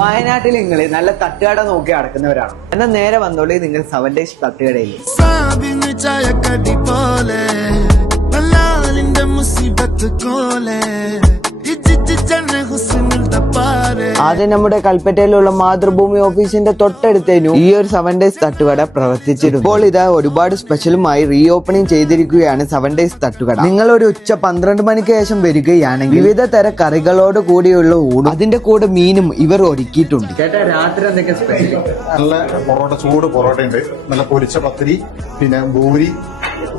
വയനാട്ടിൽ നിങ്ങൾ നല്ല തട്ടുകട നോക്കി നടക്കുന്നവരാണ് എന്നാൽ നേരെ വന്നോളി നിങ്ങൾ 7 Days തട്ടുകടയിൽ. ആദ്യം നമ്മുടെ കൽപ്പറ്റയിലുള്ള മാതൃഭൂമി ഓഫീസിന്റെ തൊട്ടടുത്തേനും ഈ ഒരു 7 Days തട്ടുകട പ്രവർത്തിച്ചിരുന്നു. ഇപ്പോൾ ഇതാ ഒരുപാട് സ്പെഷ്യലുമായി റീ ഓപ്പണിംഗ് ചെയ്തിരിക്കുകയാണ് 7 Days തട്ടുകട. നിങ്ങൾ ഒരു ഉച്ച 12 മണിക്ക് ശേഷം വരികയാണെങ്കിൽ വിവിധ തര കറികളോട് കൂടിയുള്ള ഊണും അതിന്റെ കൂടെ മീനും ഇവർ ഒരുക്കിയിട്ടുണ്ട്. ചേട്ടാ രാത്രി എന്തൊക്കെ സ്പെഷ്യൽ? നല്ല പൊറോട്ട, ചൂട് പൊറോട്ട ഉണ്ട്, നല്ല പൊരിച്ച പത്തിരി, പിന്നെ ഭൂരി,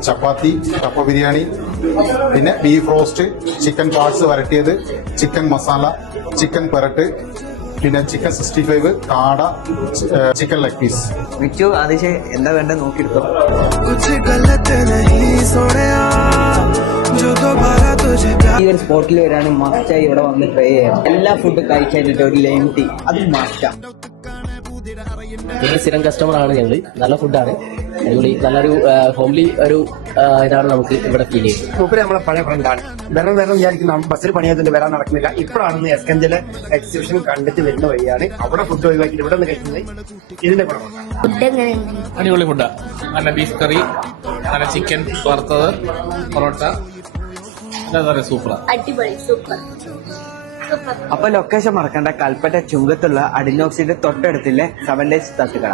ചപ്പാത്തി, കപ്പ ബിരിയാണി, പിന്നെ ബീഫ് റോസ്റ്റ്, ചിക്കൻ പാർട്സ് വരട്ടിയത്, ചിക്കൻ മസാല, ചിക്കൻ പെരട്ട്, പിന്നെ ചിക്കൻ 65, കാട, ചിക്കൻ ലെഗ് പീസ്. മിച്ചു അതിശയ എന്താ വേണ്ട നോക്കിയെടുത്തോ. ഈ ഒരു സ്പോട്ടിൽ വരാണ് മസ്റ്റായി ഇവിടെ വന്ന് ട്രൈ ചെയ്യാം. എല്ലാ ഫുഡും കഴിക്കാനായിട്ട് ഒരു ലെയിം ടീ അത് മസ്റ്റാ. സ്ഥിരം കസ്റ്റമർ ആണ് ഞങ്ങൾ. നല്ല ഫുഡാണ്, അടിപൊളി, നല്ലൊരു ഹോംലി ഒരു ഇതാണ് നമുക്ക് ഇവിടെ ഫീൽ ചെയ്യുന്നത്. മൂപ്പര് നമ്മളെ പഴയ ഫ്രണ്ടാണ്. വരണം വിചാരിക്കുന്ന ബസ്സിൽ പണിയായതുകൊണ്ട് വരാൻ നടക്കുന്നില്ല. ഇപ്പോഴാണ് എസ്കെഞ്ചിലെ എക്സിബിഷൻ കണ്ടിട്ട് വരുന്ന വഴിയാണ് അവിടെ ഫുഡ് ഒഴിവാക്കിയിട്ട് ഇവിടെ നിന്ന് കഴിക്കുന്നത്. ഇതിന്റെ ഗുണമാണ്. അടിപൊളി ഫുഡാണ്. നല്ല ബീഫ് കറി, നല്ല ചിക്കൻ വറുത്തത്, പൊറോട്ട, സൂപ്പറാണ്. അടിപൊളി, സൂപ്പർ. അപ്പൊ ലൊക്കേഷൻ മറക്കണ്ട, കൽപ്പറ്റ ചുങ്കത്തുള്ള അഡിനോക്സിന്റെ തൊട്ടടുത്തില്ലേ 7 Days തട്ടുകട.